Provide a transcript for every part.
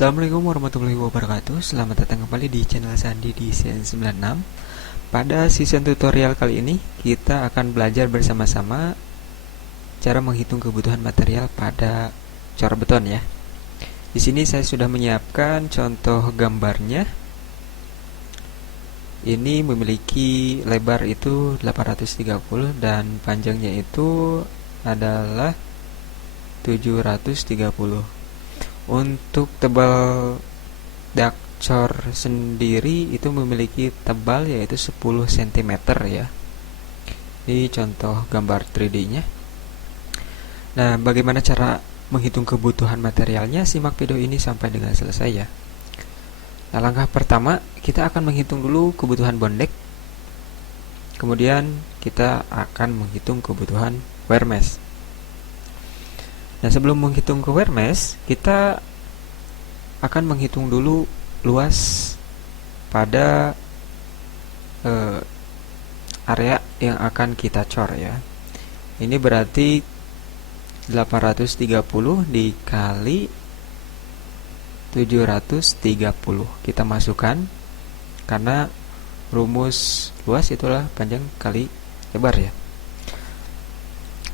Assalamualaikum warahmatullahi wabarakatuh. Selamat datang kembali di channel Sandi di Sen96. Pada season tutorial kali ini kita akan belajar bersama-sama cara menghitung kebutuhan material pada cor beton ya. Di sini saya sudah menyiapkan contoh gambarnya. Ini memiliki lebar itu 830 dan panjangnya itu adalah 730. Untuk tebal dak cor sendiri itu memiliki tebal yaitu 10 cm ya. Ini contoh gambar 3D nya. Nah, bagaimana cara menghitung kebutuhan materialnya? Simak video ini sampai dengan selesai ya. Nah, langkah pertama kita akan menghitung dulu kebutuhan bondek. Kemudian kita akan menghitung kebutuhan wear mesh. Nah, sebelum menghitung ke wear mesh, kita akan menghitung dulu luas pada area yang akan kita cor ya. Ini berarti 830 dikali 730. Kita masukkan karena rumus luas itulah panjang kali lebar ya.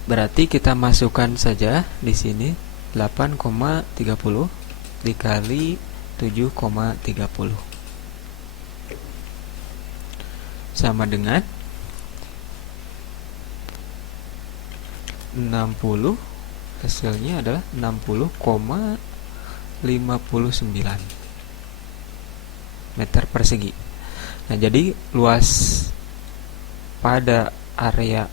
Berarti kita masukkan saja di sini 8,30 dikali 7,30 sama dengan 60. Hasilnya adalah 60,59 meter persegi. Nah, jadi luas pada area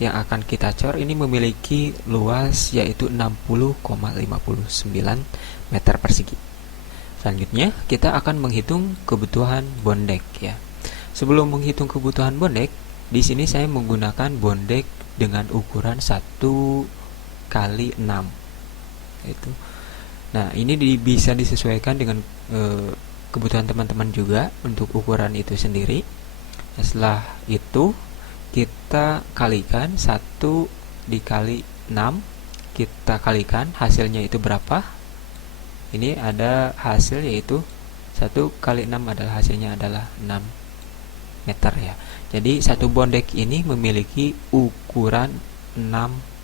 yang akan kita cor ini memiliki luas yaitu 60,59 meter persegi. Selanjutnya kita akan menghitung kebutuhan bondek ya. Sebelum menghitung kebutuhan bondek, di sini saya menggunakan bondek dengan ukuran 1x6 itu. Nah, ini bisa disesuaikan dengan kebutuhan teman-teman juga untuk ukuran itu sendiri. Nah, setelah itu kita kalikan 1 dikali 6, kita kalikan hasilnya itu berapa. Ini ada hasil yaitu 1 kali 6 adalah hasilnya adalah 6 meter ya. Jadi satu bondek ini memiliki ukuran 6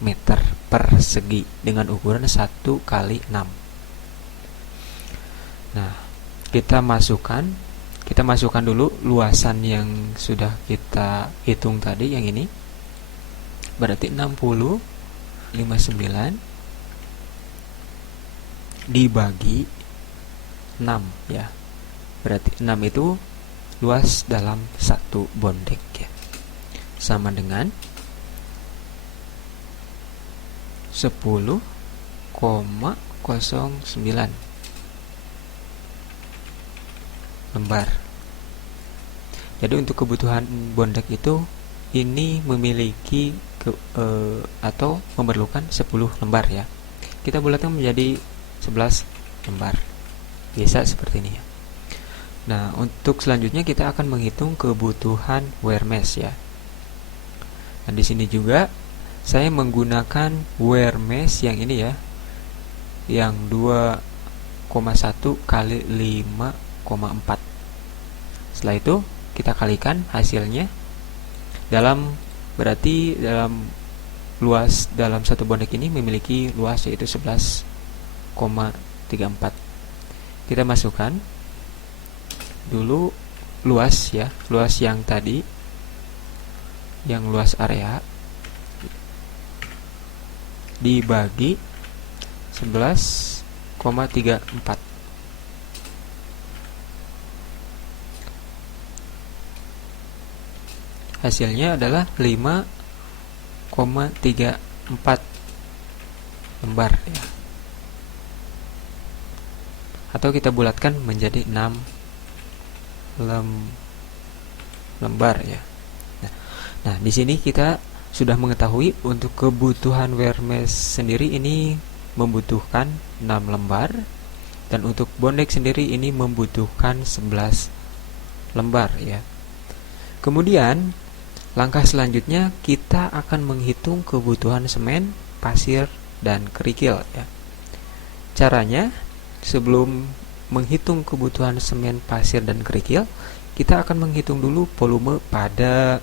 meter persegi dengan ukuran 1 kali 6. Nah, kita masukkan dulu luasan yang sudah kita hitung tadi, yang ini berarti 60,59 dibagi 6 ya. Berarti 6 itu luas dalam satu bondek ya, sama dengan 10,09 lembar. Jadi untuk kebutuhan bondek itu ini memiliki atau memerlukan 10 lembar ya. Kita bulatkan menjadi 11 lembar. Bisa seperti ini ya. Nah, untuk selanjutnya kita akan menghitung kebutuhan wear mesh ya. Nah, di sini juga saya menggunakan wear mesh yang ini ya, yang 2,1 kali 5,4. Setelah itu kita kalikan hasilnya berarti dalam luas dalam satu bondek ini memiliki luas yaitu 11,34. Kita masukkan dulu luas ya, luas yang tadi, yang luas area dibagi 11,34. Hasilnya adalah 5,34 lembar ya. Atau kita bulatkan menjadi 6 lembar ya. Nah, di sini kita sudah mengetahui untuk kebutuhan wear mesh sendiri ini membutuhkan 6 lembar, dan untuk bondek sendiri ini membutuhkan 11 lembar ya. Kemudian langkah selanjutnya kita akan menghitung kebutuhan semen, pasir, dan kerikil ya. Caranya, sebelum menghitung kebutuhan semen, pasir, dan kerikil, kita akan menghitung dulu volume pada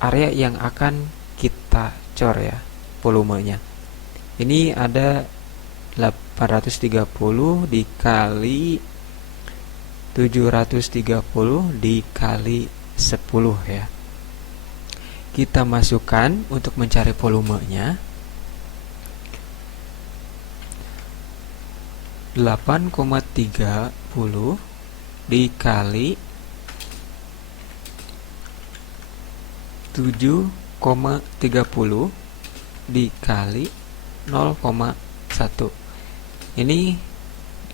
area yang akan kita cor ya, volumenya. Ini ada 830 dikali 730 dikali 10 ya. Kita masukkan untuk mencari volumenya 8,30 dikali 7,30 dikali 0,1. Ini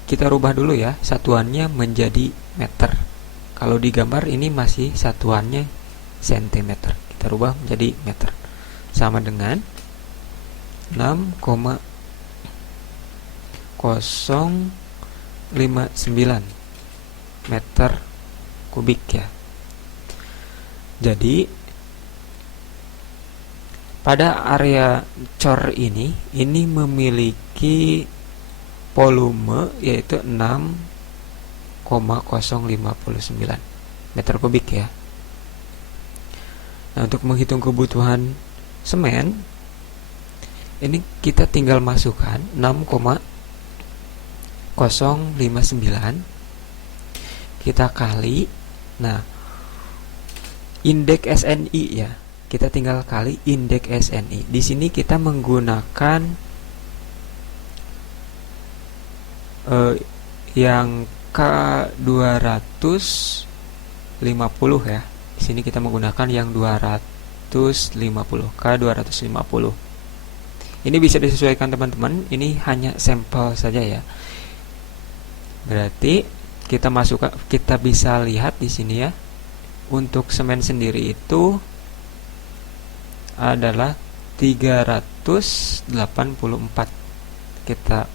kita rubah dulu ya, satuannya menjadi meter. Kalau di gambar ini masih satuannya sentimeter, kita rubah menjadi meter. Sama dengan 6,059 meter kubik ya. Jadi pada area cor ini memiliki volume yaitu 6,059 meter kubik ya. Nah, untuk menghitung kebutuhan semen, ini kita tinggal masukkan 6,059 kita kali, nah indeks SNI ya, kita tinggal kali indeks SNI. Di sini kita menggunakan yang K250 ya. Di sini kita menggunakan yang 250, K250. Ini bisa disesuaikan teman-teman, ini hanya sampel saja ya. Berarti kita masukkan, kita bisa lihat di sini ya. Untuk semen sendiri itu adalah 384. Kita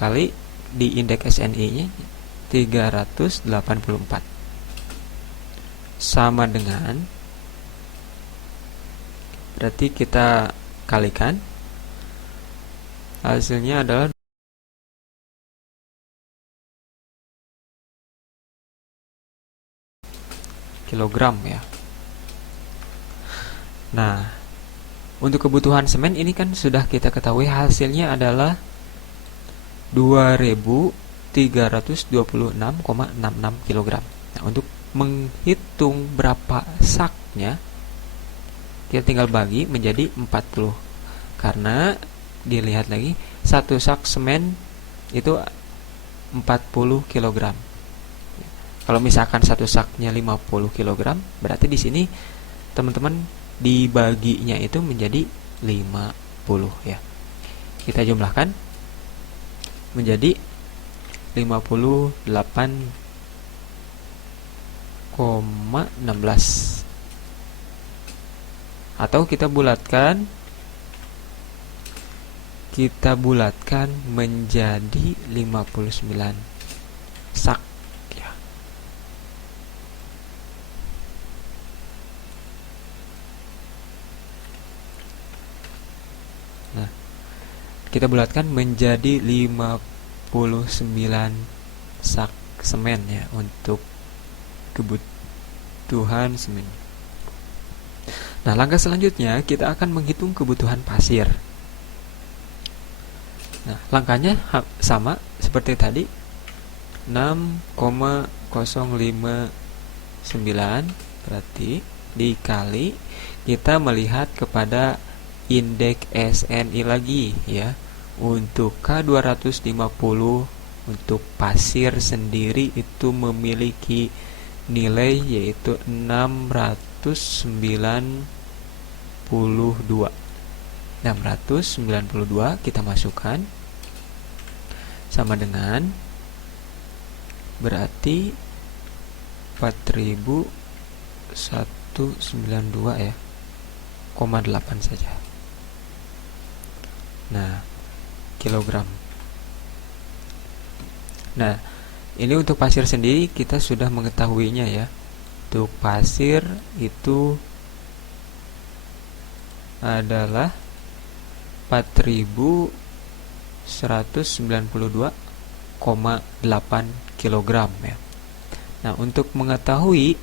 kali di indeks SNI-nya 384 sama dengan, berarti kita kalikan, hasilnya adalah kilogram ya. Nah, untuk kebutuhan semen ini kan sudah kita ketahui hasilnya adalah 2326,66 kg. Nah, untuk menghitung berapa saknya, kita tinggal bagi menjadi 40. Karena dilihat lagi, satu sak semen itu 40 kg. Kalau misalkan satu saknya 50 kg, berarti di sini teman-teman dibaginya itu menjadi 50 ya. Kita jumlahkan menjadi 58,16, atau kita bulatkan menjadi 59 sak ya. Nah, kita bulatkan menjadi 59 sak semen ya untuk kebutuhan semen. Nah, langkah selanjutnya kita akan menghitung kebutuhan pasir. Nah, langkahnya sama seperti tadi, 6,059 berarti dikali, kita melihat kepada indeks SNI lagi ya. Untuk K250 untuk pasir sendiri itu memiliki nilai yaitu 692. Kita masukkan sama dengan, berarti 4192 ya, 0,8 saja. Nah, kilogram. Nah, ini untuk pasir sendiri kita sudah mengetahuinya ya. Untuk pasir itu adalah 4192 kg ya. Nah, untuk mengetahui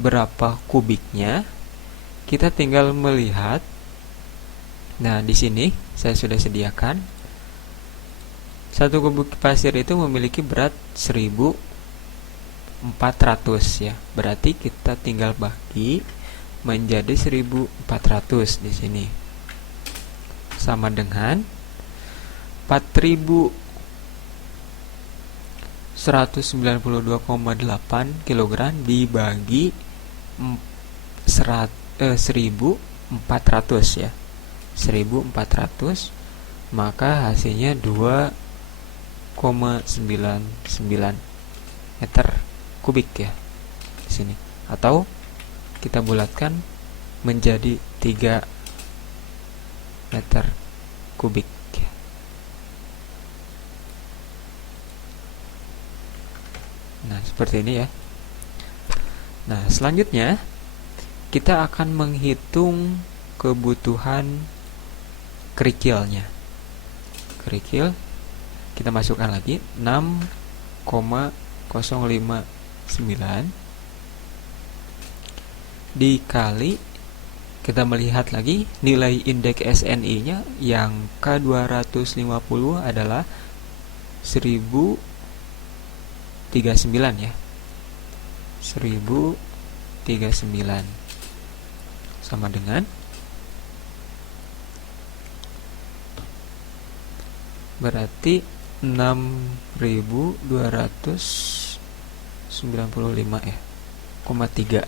berapa kubiknya, kita tinggal melihat. Nah, di sini saya sudah sediakan. 1 kubik pasir itu memiliki berat 1400 ya. Berarti kita tinggal bagi menjadi 1400 di sini. Sama dengan 4192,8 kg dibagi 1400 ya. 1400, maka hasilnya 2,99 meter kubik ya di sini. Atau kita bulatkan menjadi 3 meter kubik. Nah, seperti ini ya. Nah, selanjutnya kita akan menghitung kebutuhan kerikilnya. Kerikil kita masukkan lagi 6,059 dikali, kita melihat lagi nilai indeks SNI-nya yang K250 adalah 1039 ya. 1039 sama dengan berarti 6295 ya, 3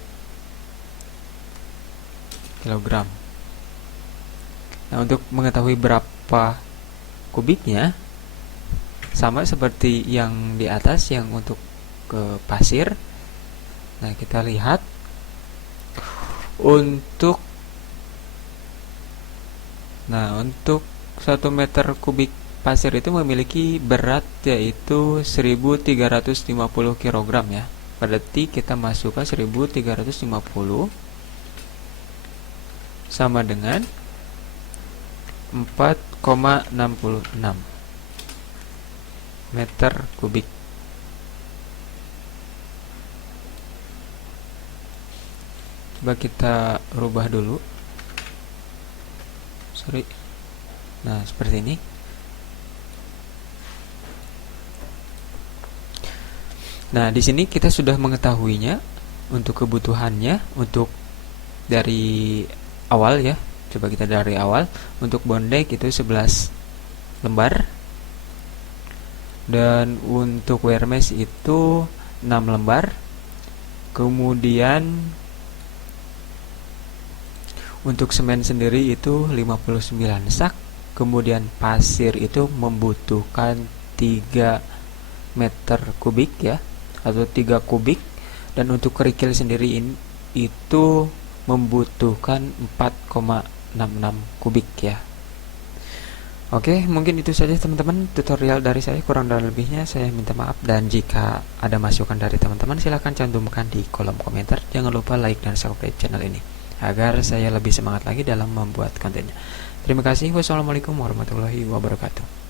kilogram. Nah, untuk mengetahui berapa kubiknya, sama seperti yang di atas yang untuk ke pasir. Nah, kita lihat untuk 1 meter kubik pasir itu memiliki berat yaitu 1350 kg ya. Berarti kita masukkan 1350 sama dengan 4,66 meter kubik. Coba kita rubah dulu. Nah, seperti ini. Nah, di sini kita sudah mengetahuinya untuk kebutuhannya untuk dari awal ya. Coba kita dari awal. Untuk bondek itu 11 lembar. Dan untuk wire mesh itu 6 lembar. Kemudian untuk semen sendiri itu 59 sak. Kemudian pasir itu membutuhkan 3 meter kubik ya, atau 3 kubik. Dan untuk kerikil sendiri itu membutuhkan 4,66 kubik ya. Oke, mungkin itu saja teman-teman tutorial dari saya. Kurang dan lebihnya saya minta maaf, dan jika ada masukan dari teman-teman silahkan cantumkan di kolom komentar. Jangan lupa like dan subscribe channel ini agar saya lebih semangat lagi dalam membuat kontennya. Terima kasih. Wassalamualaikum warahmatullahi wabarakatuh.